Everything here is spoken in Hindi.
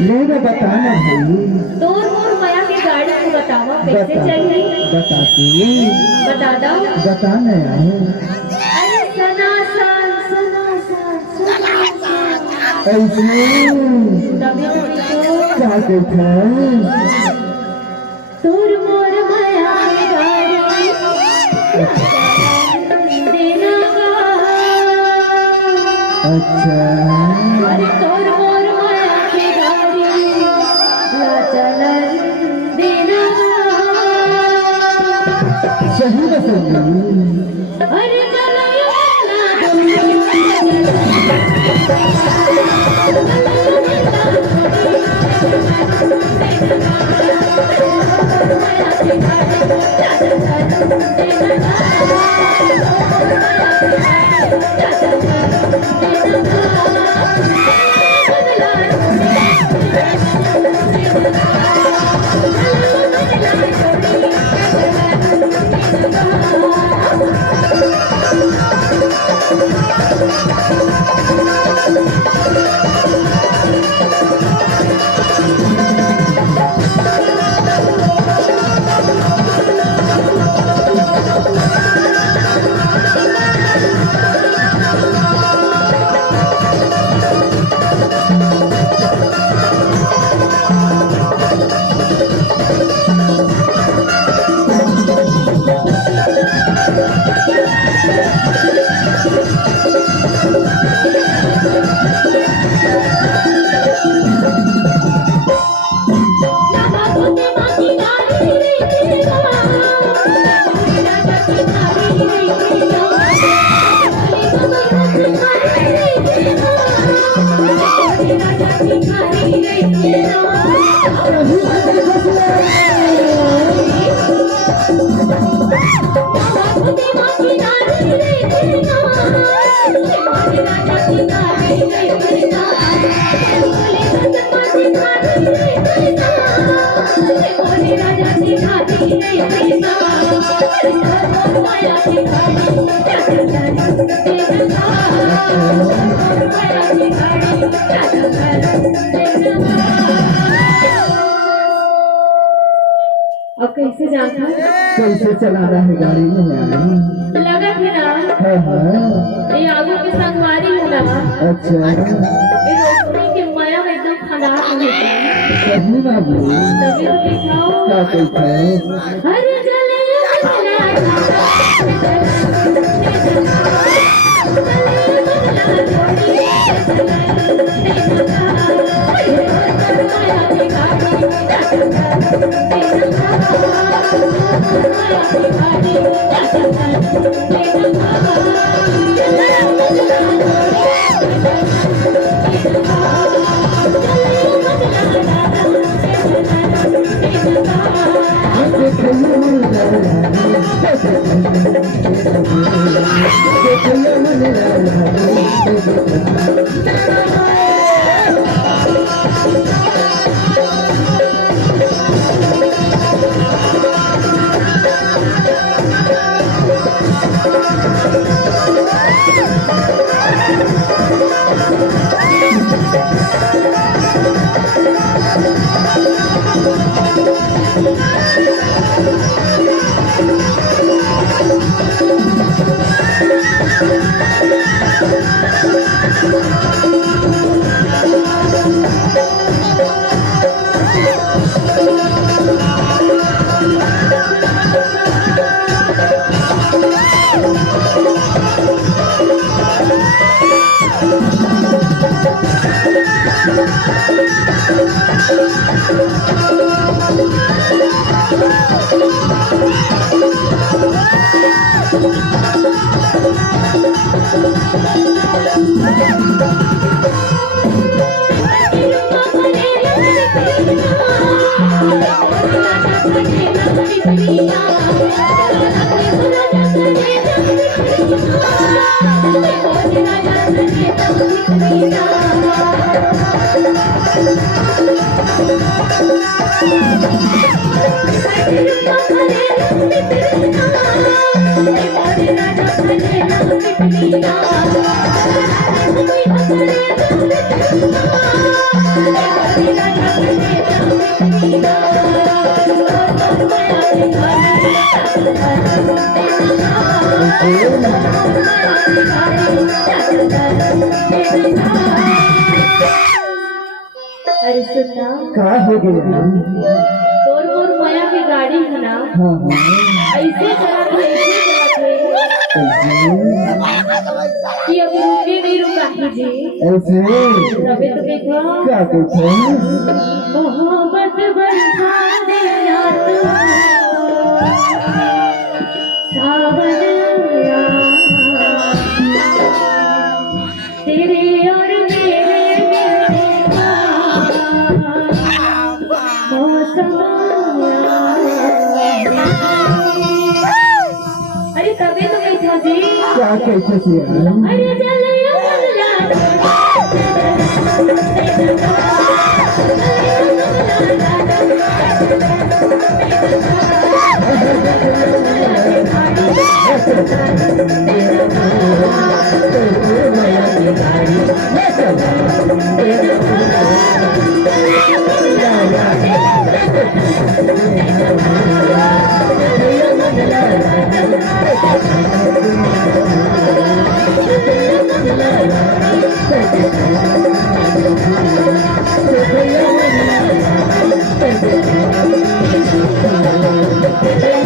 मेरा बताना भाई। तोर मोर माया की गाड़ी को बतावा कैसे चली। बताती बता दो। बताने आए। अरे सना सन सना सन सना सन ऐसे तभी तो क्या देखा तोर मोर माया की गाड़ी देना अच्छा अरे तोर मोर माया की गाड़ी चलन देना सही न सही अरे अब कैसे जाता कैसे चला रहा है गाड़ी में आए लगा है ना। हाँ ये आलू की संगवारी हो ना। अच्छा ये रोशनी के माया में एकदम खराब हो गई। सही ना बोल तभी तो दिखाओ क्या कहता है हर जले Thank you. अरे सुनना का हो गया तोर मोर माया की गाड़ी है ना हाँ ऐसे चला थे कि अब रुके नहीं रुका ही जी ऐसे तबे तो देखो क्या पूछे मोहब्बत बरसा देना तू सावन आया तेरे और मेरे मिलने का मौसम आया। अरे तबे तो देखो जी क्या कैसे सिया अरे जलिया Thank you.